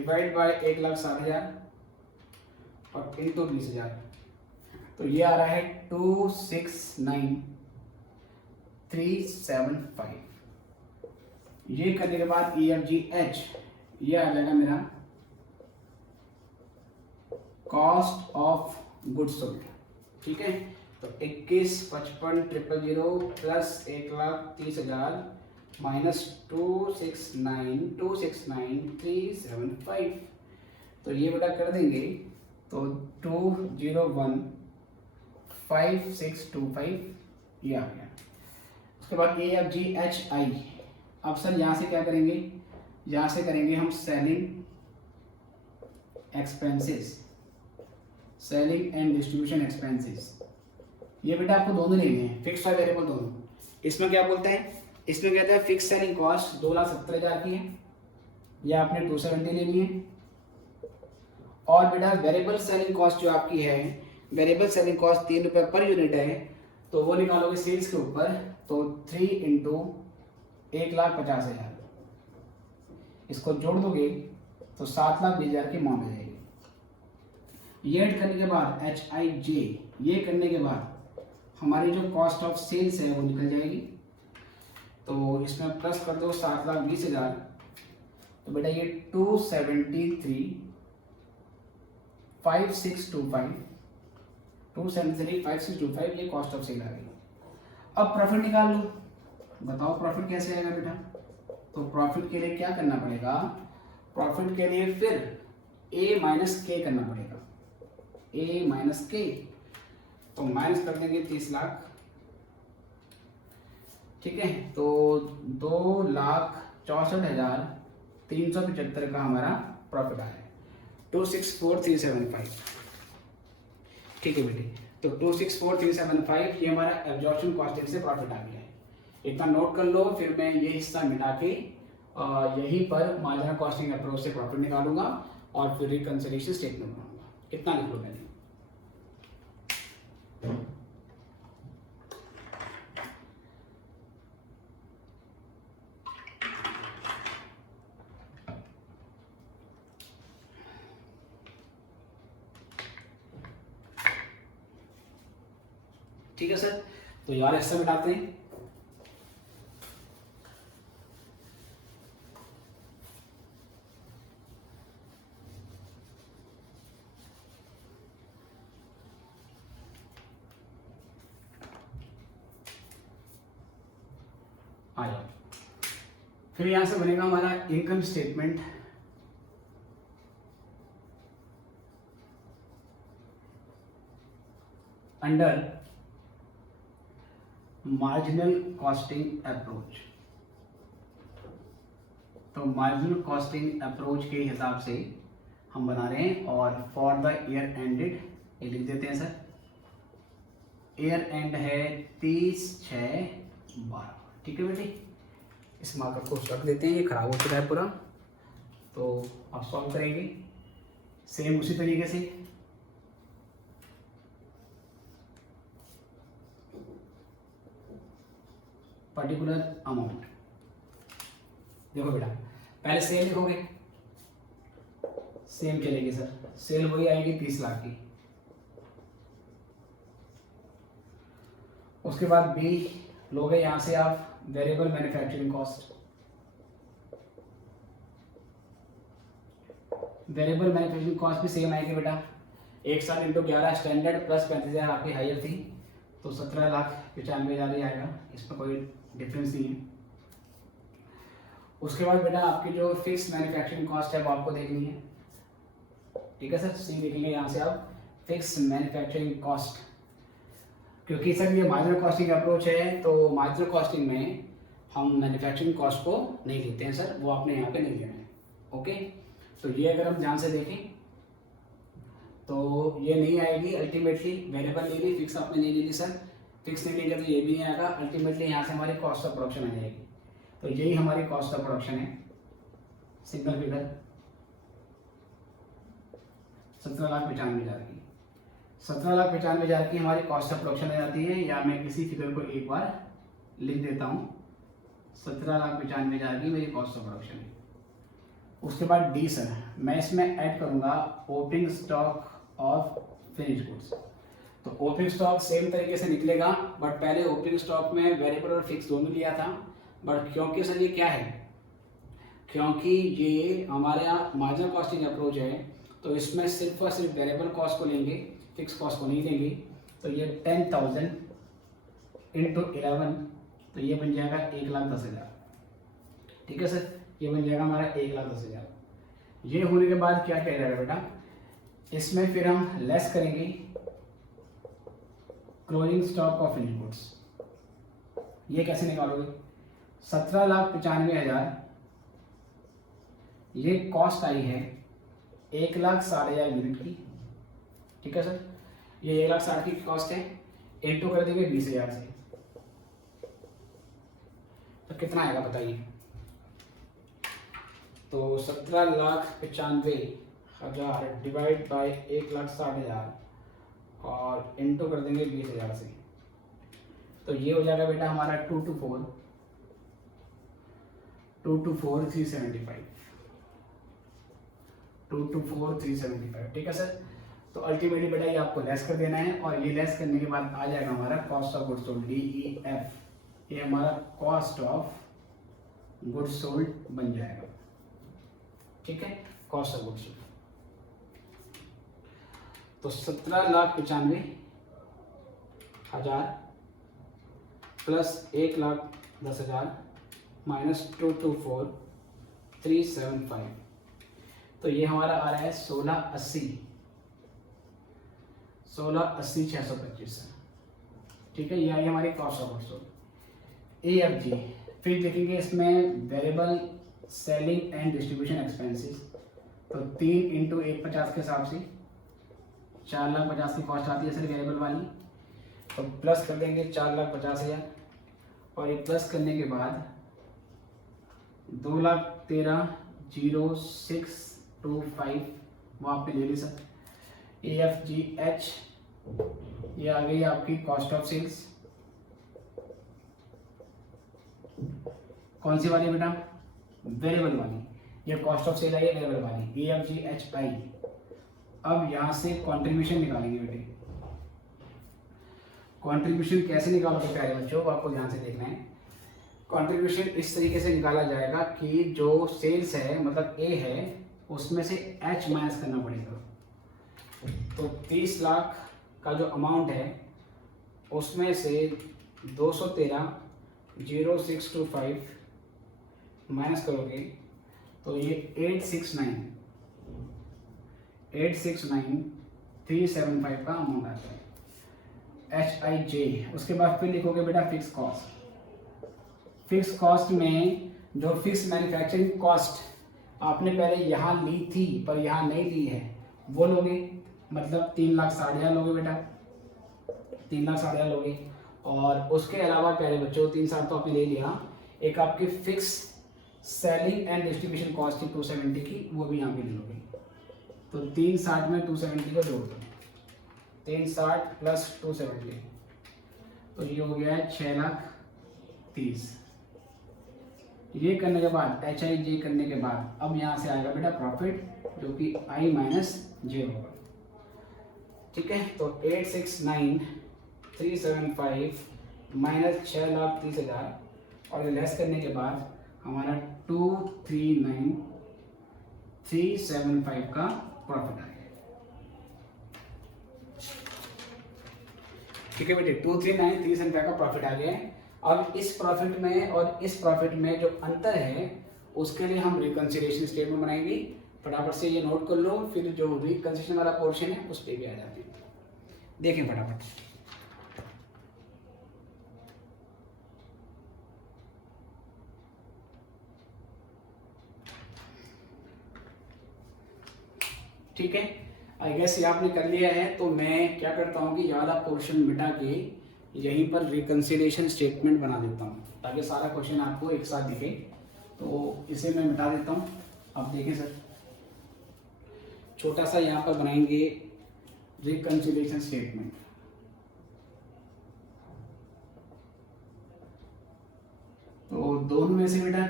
Divide by 1,60,000 और into 20,000, तो ये आ रहा है 269,375। ये करने के बाद EFGH ये आ जाएगा मेरा कॉस्ट ऑफ गुड्स सोल्ड। ठीक है, तो 21,55,000 प्लस 1,30,000 माइनस 269,375, तो ये बेटा कर देंगे तो 201,5625 ये आ गया। उसके बाद EFGHI, अब सर यहाँ से क्या करेंगे, यहाँ से करेंगे हम selling expenses, selling and distribution expenses. ये बेटा आपको दोनों लेने हैं, फिक्स और वेरिएबल दोनों। इसमें क्या बोलता है, इसमें कहता है फिक्स सेलिंग कॉस्ट 2,70,000 की है, ये आपने 270 लेनी है। और बेटा वेरिएबल सेलिंग कॉस्ट जो आपकी है, वेरिएबल सेलिंग कॉस्ट 3 रुपये पर यूनिट है, तो वो निकालोगे सेल्स के ऊपर, तो 3 इंटू 1,50,000, इसको जोड़ दोगे तो 7,20,000 की अमाउंट आ जाएगी। ये ऐड करने के बाद HIJ, ये करने के बाद हमारी जो कॉस्ट ऑफ सेल्स है वो निकल जाएगी। तो इसमें प्लस कर दो 7,20,000, तो बेटा ये 273,5625 ये कॉस्ट ऑफ सेल आ गई। अब प्रॉफिट निकाल लो, बताओ प्रॉफिट कैसे आएगा बेटा। तो प्रॉफिट के लिए क्या करना पड़ेगा, प्रॉफिट के लिए फिर A माइनस K करना पड़ेगा, A माइनस K, तो माइनस कर देंगे 30 लाख। ठीक है, तो 2,64,375 का हमारा प्रॉफिट आया, 264,375। ठीक है बेटे, तो 264,375 ये हमारा एब्जॉर्प्शन कॉस्टिंग से प्रॉफिट आ गया है। इतना नोट कर लो, फिर मैं ये हिस्सा मिटा के यहीं पर मार्जिनल कॉस्टिंग अप्रोच से प्रॉफिट निकालूंगा और फिर रिकंसिलिएशन स्टेटमेंट बनाऊंगा। इतना लिख लो मैंने। ठीक है सर, तो यार ऐसा मिटाते हैं। आ जाओ, फिर यहां से बनेगा हमारा income statement. Under marginal costing approach, तो मार्जिनल कॉस्टिंग अप्रोच के हिसाब से हम बना रहे हैं। और फॉर द ईयर एंडेड ये लिख देते हैं सर, ईयर एंड है 30/6/12। ठीक है बेटे, इस मार्कर को रख देते हैं, ये खराब हो चुका है पूरा। तो आप सॉल्व करेंगे सेम उसी तरीके से। पर्टिकुलर अमाउंट, देखो बेटा पहले सेल लिखोगे, सेल चलेगी सर, सेल वही आएगी 30 लाख की। उसके बाद बी लोगे यहां से आप variable manufacturing cost, variable manufacturing cost भी सेम आएगी बेटा, 1 साल इंटू 11 स्टैंडर्ड प्लस 35,000 आपकी हायर थी, तो 17,95,000 ही आएगा, इसमें कोई डिफरेंस नहीं है। उसके बाद बेटा आपकी जो फिक्स मैन्युफैक्चरिंग कॉस्ट है वो आपको देखनी है। ठीक है सर, सी लिखेंगे यहाँ से आप फिक्स मैन्युफैक्चरिंग कॉस्ट, क्योंकि सर ये मार्जिनल कॉस्टिंग अप्रोच है, तो मार्जिनल कॉस्टिंग में हम मैन्युफैक्चरिंग कॉस्ट को नहीं लेते हैं सर, वो आपने यहाँ पे नहीं लेना है। ओके, तो ये अगर हम ध्यान से देखें तो ये नहीं आएगी अल्टीमेटली, वेरिएबल ले ली, फिक्स आपने नहीं ले ली सर, फिक्स नहीं लेंगे तो ये भी नहीं आएगा, अल्टीमेटली यहाँ से हमारी कॉस्ट ऑफ प्रोडक्शन आ जाएगी। तो यही हमारी कॉस्ट ऑफ प्रोडक्शन है, सिंगल फिगर 17,95,000 की, 17,95,000 की हमारी कॉस्ट ऑफ प्रोडक्शन आ जाती है। या मैं किसी फिगर को एक बार लिख देता हूँ, 17,95,000 की मेरी कॉस्ट ऑफ प्रोडक्शन है। उसके बाद डी सर, मैं इसमें ऐड करूँगा opening stock of finish goods. तो ओपनिंग स्टॉक सेम तरीके से निकलेगा, बट पहले ओपनिंग स्टॉक में वेरिएबल और फिक्स दोनों लिया था, बट क्योंकि सर ये क्या है, क्योंकि ये हमारे यहाँ मार्जिनल कॉस्टिंग अप्रोच है, तो इसमें सिर्फ और सिर्फ वेरिएबल कॉस्ट को लेंगे, फिक्स कॉस्ट को नहीं लेंगे। तो ये 10,000 इंटू 11, तो ये बन जाएगा 1,10,000। ठीक है सर, ये बन जाएगा हमारा 1,10,000। ये होने के बाद क्या किया जाएगा बेटा, इसमें फिर हम लेस करेंगे closing stock of finish goods. ये कैसे निकालोगे, 17,95,000 ये कॉस्ट आई है 1,60,000 यूनिट की। ठीक है सर, ये 1,60,000 की कॉस्ट है, इंटू कर देंगे 20,000 से, तो कितना आएगा बताइए। तो 17,95,000 डिवाइड बाई 1,60,000 और इंटू कर देंगे 20,000 से, तो ये हो जाएगा बेटा हमारा 224,375। 224,375। ठीक है सर, तो अल्टीमेटली बेटा ये आपको लेस कर देना है, और ये लेस करने के बाद आ जाएगा हमारा cost of goods sold, DEF। ये हमारा कॉस्ट ऑफ गुड्स सोल्ड बन जाएगा। ठीक है, कॉस्ट ऑफ गुड्स सोल्ड। तो 17,95,000 प्लस 1,10,000 माइनस 224,375, तो ये हमारा आ रहा है 1680,625 सर। ठीक है, ये आई हमारी cost of goods sold. AFG फिर देखेंगे इसमें variable selling and distribution expenses, तो 3 इंटू 150 के हिसाब से 4,50,000 की कॉस्ट आती है सर वेरिएबल वाली, तो प्लस कर देंगे 4,50,000, और ये प्लस करने के बाद 2,13,0625 वो आप पे ले ली सर। AFGH ये आ गई आपकी कॉस्ट ऑफ सेल्स। कौन सी वाली बेटा, वेरिएबल वाली, ये कॉस्ट ऑफ सेल आई है वेरिएबल वाली, AFGHI। अब यहाँ से कंट्रीब्यूशन निकालेंगे बेटे। कंट्रीब्यूशन कैसे निकालोगे प्यारे बच्चों, आपको ध्यान से देखना है। कंट्रीब्यूशन इस तरीके से निकाला जाएगा कि जो सेल्स है मतलब A है, उसमें से H माइनस करना पड़ेगा। तो 30 लाख का जो अमाउंट है उसमें से 213,0625 माइनस करोगे तो ये 869,375 का अमाउंट आता है, HIJ। उसके बाद फिर लिखोगे बेटा फिक्स कॉस्ट। फिक्स कॉस्ट में जो फिक्स मैन्युफैक्चरिंग कॉस्ट आपने पहले यहाँ ली थी पर यहाँ नहीं ली है वो लोगे, मतलब 3,60,000 लोगे बेटा, 3,60,000 लोगे। और उसके अलावा प्यारे बच्चों 3,60,000 तो आपने ले लिया, एक आपकी fix selling and distribution cost थी 270 की, वो भी यहाँ पे ले लोगे। तो 3,60,000 में 270 को जोड़ दो, 3,60,000 प्लस 270, तो ये हो गया है 6,30,000। ये करने के बाद HIJ करने के बाद अब यहाँ से आएगा बेटा प्रॉफिट, जो कि I माइनस J होगा। ठीक है, तो 869,375 माइनस 6,30,000 और लेस करने के बाद हमारा 239,375 का प्रॉफिट आ गया। ठीक है बेटे, 239,375 का प्रॉफिट आ गया है। अब इस प्रॉफिट में और इस प्रॉफिट में जो अंतर है उसके लिए हम रिकंसिलिएशन स्टेटमेंट बनाएंगे। फटाफट से ये नोट कर लो, फिर जो रिकंसिलिएशन वाला पोर्शन है उस पर भी आ जाते हैं। देखें फटाफट। ठीक है, आई गेस ये आपने कर लिया है, तो मैं क्या करता हूँ कि ये वाला पोर्शन मिटा के यहीं पर रिकंसिलिएशन स्टेटमेंट बना देता हूँ ताकि सारा क्वेश्चन आपको एक साथ दिखे। तो इसे मैं मिटा देता हूँ। अब देखिए सर, छोटा सा यहाँ पर बनाएंगे रिकंसिलिएशन स्टेटमेंट। तो दोनों में से बेटा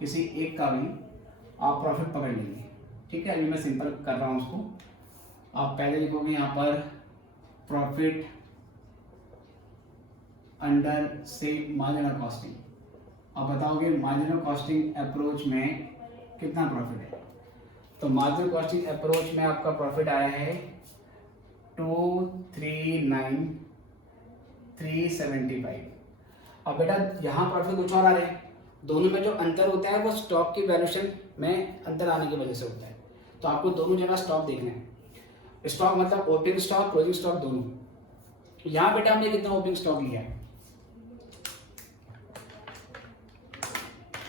किसी एक का भी आप प्रॉफिट पकड़ लेंगे। ठीक है, अभी मैं सिंपल कर रहा हूँ उसको। आप पहले लिखोगे यहाँ पर प्रॉफिट अंडर से मार्जिनल कॉस्टिंग। आप बताओगे मार्जिनल कॉस्टिंग अप्रोच में कितना प्रॉफिट है। तो मार्जिनल कॉस्टिंग अप्रोच में आपका प्रॉफिट आया है 239,375। अब बेटा यहाँ प्रॉफिट कुछ और आ रहा है, दोनों में जो अंतर होता है वो स्टॉक की वैल्यूएशन में अंतर आने की वजह से होता है। तो आपको दोनों जगह स्टॉक देखना है। स्टॉक मतलब ओपनिंग स्टॉक, क्लोजिंग स्टॉक दोनों। यहाँ बेटा हमने कितना ओपनिंग स्टॉक लिया है,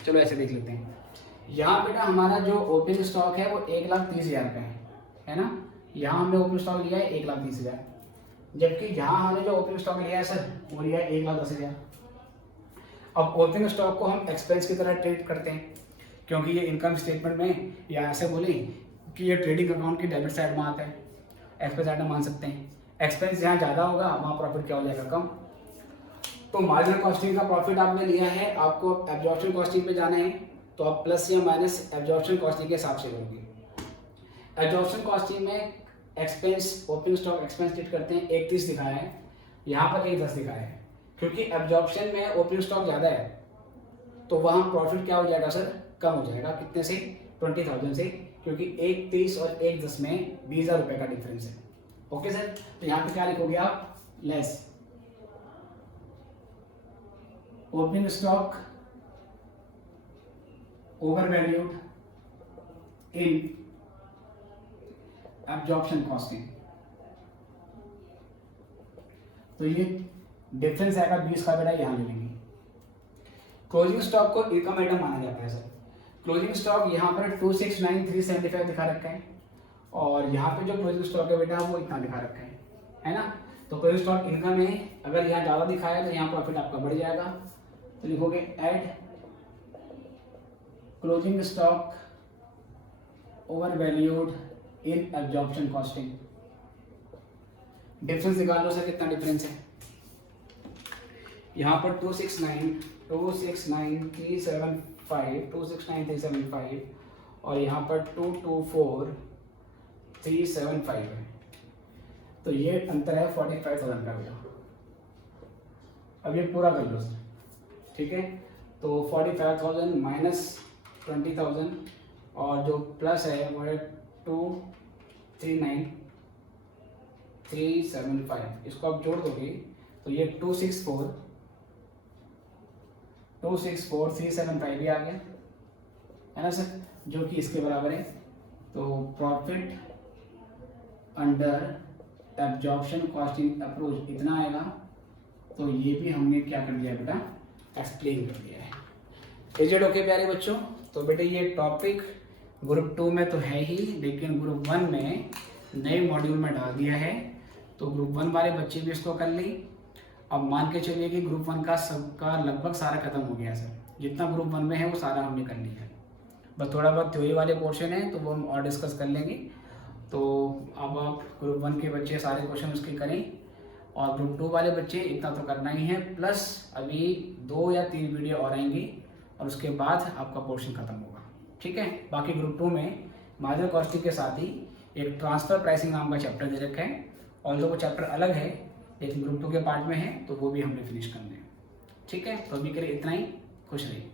चलो ऐसे देख लेते हैं। यहाँ बेटा हमारा जो ओपनिंग स्टॉक है वो 1,30,000 का है ना। यहाँ हमने ओपनिंग स्टॉक लिया है 1,30,000, जबकि यहाँ हमने जो ओपनिंग स्टॉक लिया है सर वो लिया है 1,10,000। अब ओपनिंग स्टॉक को हम एक्सपेंस की तरह ट्रीट करते हैं, क्योंकि ये इनकम स्टेटमेंट में या ऐसे बोले कि ये ट्रेडिंग अकाउंट की डेबिट साइड में आता है, एक्सपेंस आइटम मान सकते हैं। एक्सपेंस जहाँ ज़्यादा होगा वहाँ प्रॉफिट क्या हो जाएगा, कम। तो मार्जिनल कॉस्टिंग का प्रॉफिट आपने लिया है, आपको एब्जॉर्प्शन कॉस्टिंग पे जाना है, तो आप प्लस या माइनस एब्जॉर्प्शन कॉस्टिंग के हिसाब से करोगे। एब्जॉर्प्शन कॉस्टिंग में expense opening stock expense treat करते हैं, 31 दिखाया है, यहाँ पर 1,10 दिखाया है, क्योंकि एब्जॉर्प्शन में ओपनिंग स्टॉक ज़्यादा है तो वहाँ प्रॉफिट क्या हो जाएगा सर, कम हो जाएगा। कितने से, 20,000 से, क्योंकि 1,30 और 1,10 में 20,000 रुपये का डिफरेंस है। ओके सर, तो यहाँ पे क्या लिखोगे आप, less opening stock over valued in absorption costing. तो ये डिफरेंस आएगा 20 का बेटा, यहाँ ले लेंगे। क्लोजिंग स्टॉक को इनकम आइटम माना जाता है सर। क्लोजिंग स्टॉक यहाँ पर 269,375 दिखा रखा है, और यहाँ पे जो क्लोजिंग स्टॉक है बेटा वो इतना दिखा रखा है ना। तो क्लोजिंग स्टॉक इनकम है, अगर यहाँ ज़्यादा दिखाया है तो यहाँ प्रॉफिट आपका बढ़ जाएगा। तो लिखोगे add closing stock over valued in absorption costing. Difference निकाल लो सर, कितना डिफरेंस है। यहाँ पर 269,375 और यहाँ पर 224,375 है। तो ये अंतर है 45,000 का बेटा। अब ये पूरा कर लो सर, ठीक है। तो 45,000 माइनस 20,000 और जो प्लस है वो है 239,375, इसको आप जोड़ दोगे तो ये 264,375 भी आ गया है ना सर, जो कि इसके बराबर है। तो profit under absorption costing approach इतना आएगा। तो ये भी हमने क्या कर दिया बेटा, एक्सप्लेन कर दिया है। इज इट ओके प्यारे बच्चों। तो बेटे ये टॉपिक ग्रुप 2 में तो है ही, लेकिन ग्रुप 1 में नए मॉड्यूल में डाल दिया है, तो ग्रुप 1 वाले बच्चे भी इसको कर लें। अब मान के चलिए कि ग्रुप 1 का सबका लगभग सारा खत्म हो गया सर, जितना ग्रुप 1 में है वो सारा हमने कर लिया है। बस थोड़ा बहुत थ्योरी वाले पोर्शन है तो वो हम और डिस्कस कर लेंगे। तो अब आप ग्रुप 1 के बच्चे सारे क्वेश्चन उसके करें, और ग्रुप 2 वाले बच्चे इतना तो करना ही है, प्लस अभी 2 या 3 वीडियो और आएंगी और उसके बाद आपका पोर्शन खत्म होगा, ठीक है। बाकी ग्रुप 2 में मार्जिनल कॉस्टिंग के साथ ही एक ट्रांसफर प्राइसिंग नाम का चैप्टर दे रखा है, और जो वो चैप्टर अलग है लेकिन ग्रुप 2 के पार्ट में है, तो वो भी हमने फिनिश करना है, ठीक है। तो अभी के लिए इतना ही, खुश रहिए।